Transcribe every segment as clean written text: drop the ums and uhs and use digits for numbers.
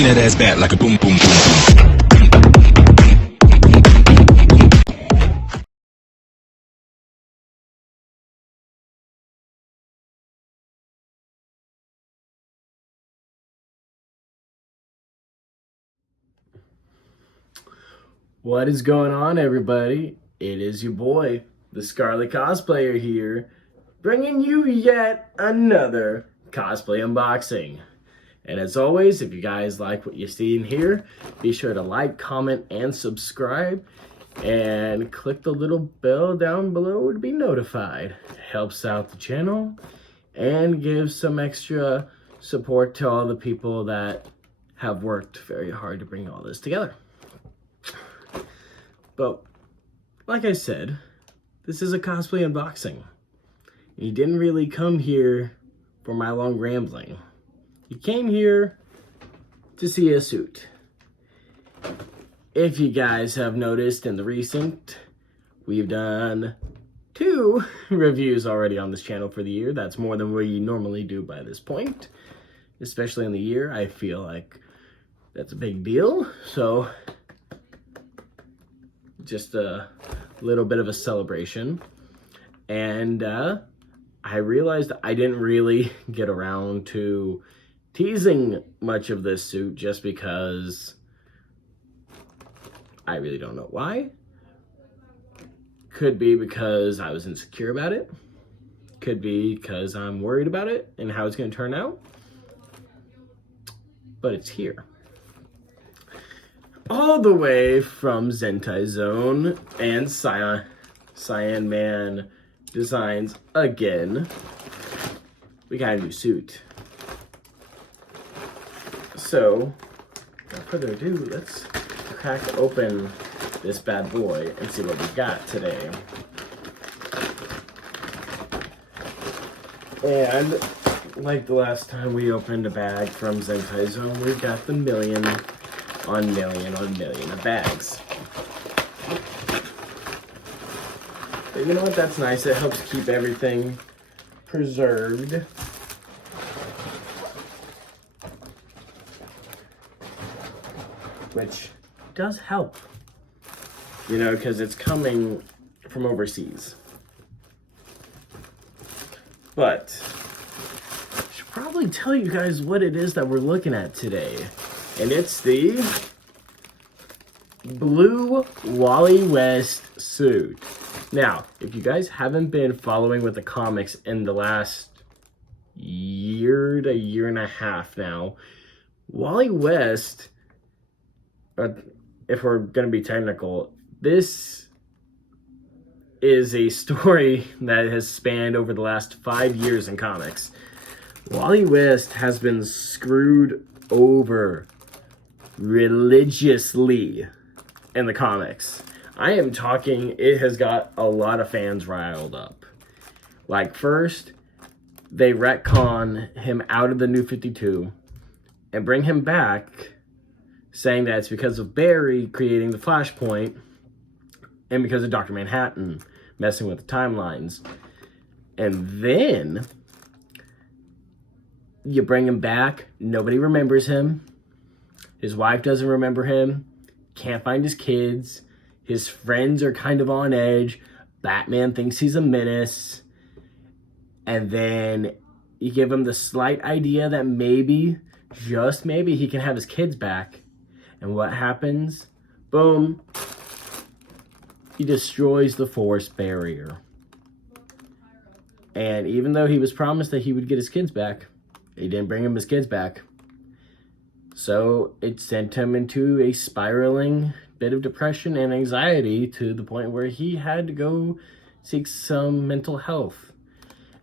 Bring that ass back like a boom, boom, boom, boom. What is going on, everybody? It is your boy, the Scarlet Cosplayer here, bringing you yet another cosplay unboxing. And as always, if you guys like what you see in here, be sure to like, comment, and subscribe, and click the little bell down below to be notified. It helps out the channel and gives some extra support to all the people that have worked very hard to bring all this together. But, like I said, this is a cosplay unboxing. You didn't really come here for my long rambling. You came here to see a suit. If you guys have noticed in the recent, we've done 2 reviews already on this channel for the year. That's more than we normally do by this point. Especially in the year, I feel like that's a big deal. So, just a little bit of a celebration. And I realized I didn't really get around to teasing much of this suit just because I really don't know why. Could be because I was insecure about it. Could be because I'm worried about it and how it's going to turn out. But it's here. All the way from ZentaiZone and Cyanmandesigns again. We got a new suit. So, without further ado, let's crack open this bad boy and see what we got today. And like the last time we opened a bag from ZentaiZone, we got the million on million of bags. But you know what? That's nice. It helps keep everything preserved. Which does help. You know, because it's coming from overseas. But I should probably tell you guys what it is that we're looking at today. And it's the blue Wally West suit. Now, if you guys haven't been following with the comics in the last year to year and a half now, Wally West, if we're going to be technical, this is a story that has spanned over the last 5 years in comics. Wally West has been screwed over religiously in the comics. I am talking, it has got a lot of fans riled up. Like, first, they retcon him out of the New 52 and bring him back, saying that it's because of Barry creating the Flashpoint and because of Dr. Manhattan messing with the timelines. And then you bring him back, nobody remembers him. His wife doesn't remember him, can't find his kids, his friends are kind of on edge, Batman thinks he's a menace, and then you give him the slight idea that maybe, just maybe, he can have his kids back. And what happens? Boom. He destroys the force barrier. And even though he was promised that he would get his kids back, he didn't bring him his kids back. So it sent him into a spiraling bit of depression and anxiety to the point where he had to go seek some mental health.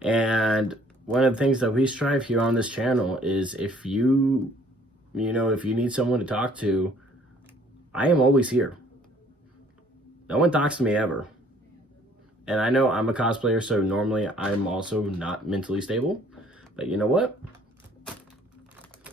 And one of the things that we strive here on this channel is if you need someone to talk to, I am always here. No one talks to me ever. And I know I'm a cosplayer, so normally I'm also not mentally stable. But you know what?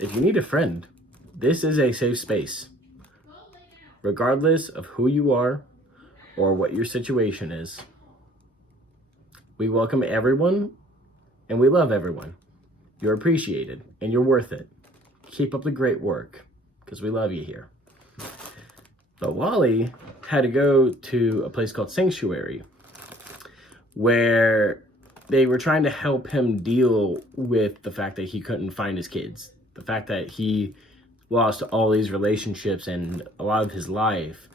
If you need a friend, this is a safe space. Regardless of who you are or what your situation is. We welcome everyone and we love everyone. You're appreciated and you're worth it. Keep up the great work. because we love you here. But Wally had to go to a place called Sanctuary, where they were trying to help him deal with the fact that he couldn't find his kids. The fact that he lost all these relationships and a lot of his life.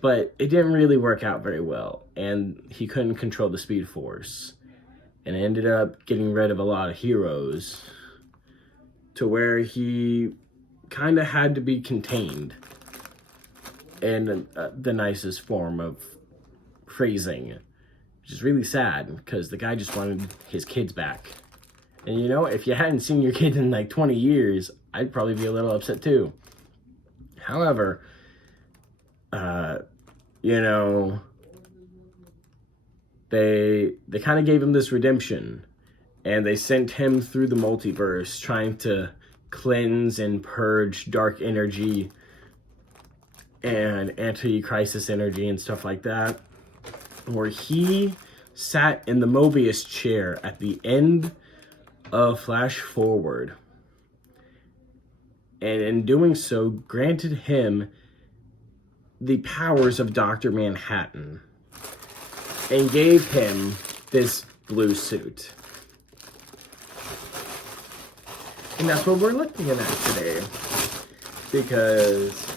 But it didn't really work out very well. And he couldn't control the Speed Force. And ended up getting rid of a lot of heroes. To where he kind of had to be contained. In the nicest form of phrasing. Which is really sad, because the guy just wanted his kids back. And you know, if you hadn't seen your kids in like 20 years, I'd probably be a little upset too. However, you know, they kind of gave him this redemption. And they sent him through the multiverse, trying to cleanse and purge dark energy and anti-crisis energy and stuff like that, where he sat in the Mobius chair at the end of Flash Forward, and in doing so granted him the powers of Dr. Manhattan and gave him this blue suit. And that's what we're looking at today, because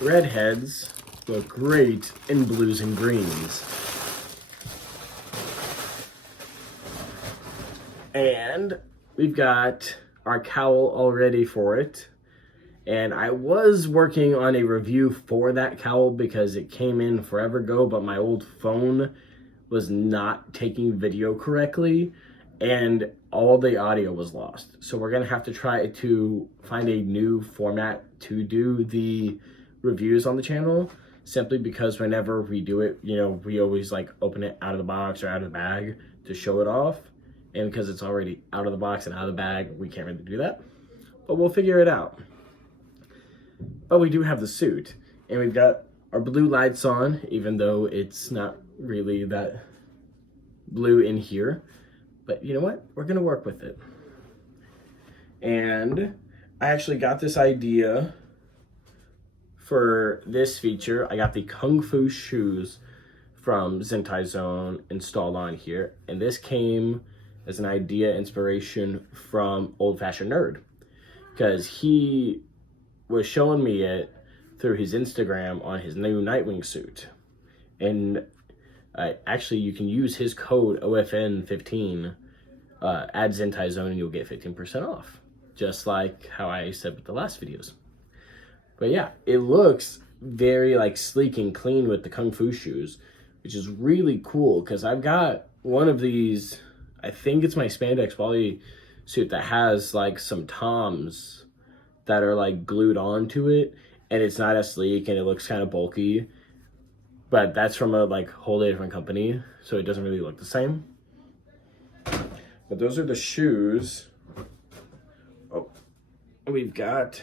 redheads look great in blues and greens. And we've got our cowl all ready for it. And I was working on a review for that cowl because it came in forever ago, but my old phone was not taking video correctly and all the audio was lost. So we're gonna have to try to find a new format to do the reviews on the channel, simply because whenever we do it, you know, we always like open it out of the box or out of the bag to show it off, and because it's already out of the box and out of the bag, we can't really do that, but we'll figure it out. But we do have the suit, and we've got our blue lights on, even though it's not really that blue in here, but you know what, we're gonna work with it. And I actually got this idea for this feature. I got the Kung Fu shoes from ZentaiZone installed on here, and this came as an idea inspiration from Old Fashioned Nerd, because he was showing me it through his Instagram on his new Nightwing suit. And actually you can use his code OFN15 at ZentaiZone and you'll get 15% off, just like how I said with the last videos. But yeah, it looks very like sleek and clean with the Kung Fu shoes, which is really cool, because I've got one of these, I think it's my spandex Wally suit that has like some toms that are like glued onto it, and it's not as sleek and it looks kind of bulky, but that's from a like whole different company, so it doesn't really look the same. But those are the shoes. Oh, we've got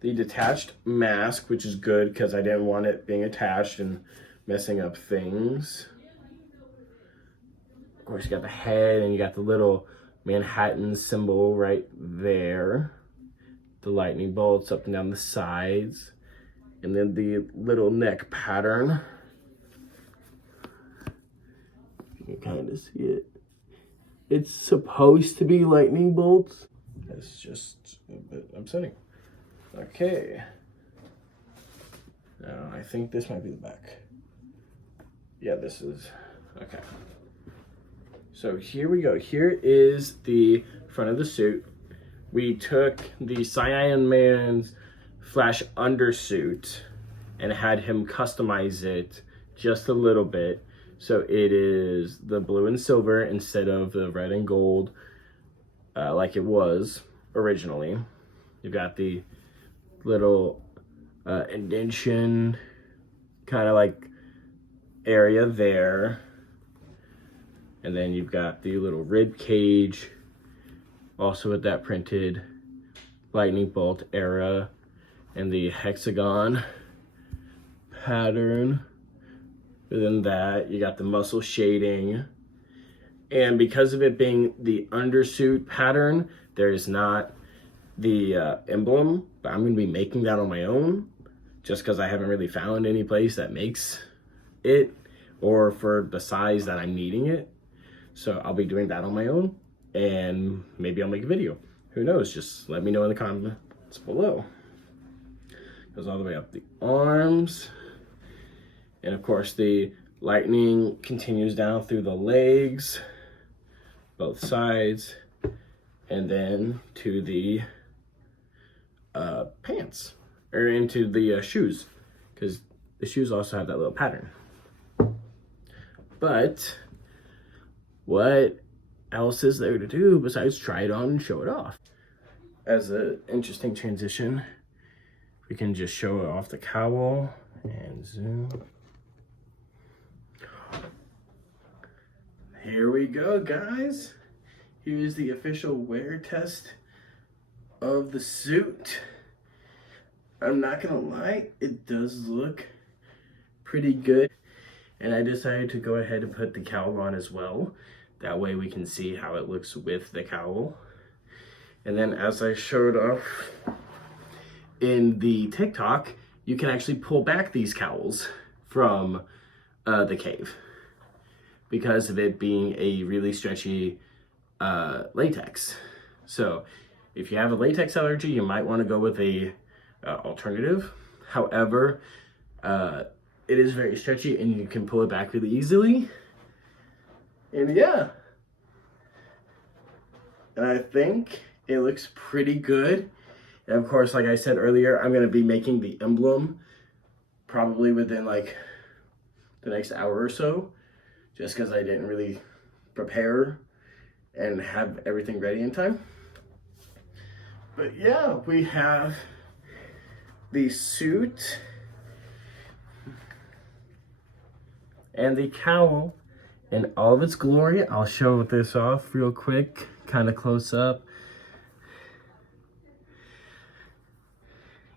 the detached mask, which is good because I didn't want it being attached and messing up things. Of course, you got the head and you got the little Manhattan symbol right there. The lightning bolts up and down the sides. And then the little neck pattern. You can kind of see it. It's supposed to be lightning bolts. It's just a bit upsetting. Okay. Now, I think this might be the back. Yeah, this is, okay. So here we go. Here is the front of the suit. We took the Cyanmandesigns Flash undersuit and had him customize it just a little bit. So it is the blue and silver instead of the red and gold like it was originally. You've got the little indentation kind of like area there, and then you've got the little rib cage also with that printed lightning bolt era and the hexagon pattern. Within that you got the muscle shading, and because of it being the undersuit pattern, there is not the emblem, but I'm going to be making that on my own just because I haven't really found any place that makes it or for the size that I'm needing it. So I'll be doing that on my own, and maybe I'll make a video. Who knows? Just let me know in the comments below. Goes all the way up the arms. And of course the lightning continues down through the legs, both sides, and then to the pants, or into the shoes, because the shoes also have that little pattern. But what else is there to do besides try it on and show it off? As an interesting transition, we can just show off the cowl and zoom. Here we go, guys. Here's the official wear test of the suit. I'm not gonna lie, it does look pretty good. And I decided to go ahead and put the cowl on as well. That way we can see how it looks with the cowl. And then as I showed off in the TikTok, you can actually pull back these cowls from the cave because of it being a really stretchy latex. So if you have a latex allergy, you might want to go with a alternative. However, it is very stretchy and you can pull it back really easily. And yeah, and I think it looks pretty good. And of course, like I said earlier, I'm going to be making the emblem probably within like the next hour or so, just because I didn't really prepare and have everything ready in time. But yeah, we have the suit and the cowl in all of its glory. I'll show this off real quick, kind of close up.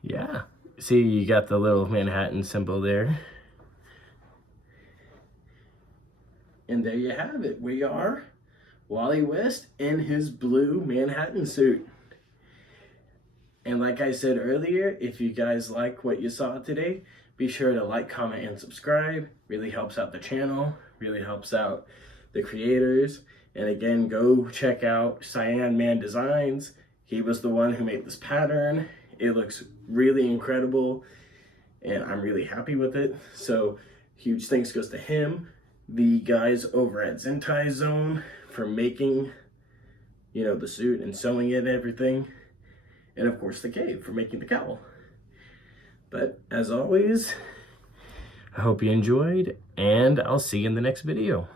Yeah, see, you got the little Manhattan symbol there. And there you have it. We are Wally West in his blue Manhattan suit. And like I said earlier, if you guys like what you saw today, be sure to like, comment, and subscribe. Really helps out the channel, really helps out the creators. And again, go check out Cyanmandesigns. He was the one who made this pattern. It looks really incredible, and I'm really happy with it. So huge thanks goes to him, the guys over at ZentaiZone for making, you know, the suit and sewing it and everything. And of course the cave for making the cowl. But as always, I hope you enjoyed, and I'll see you in the next video.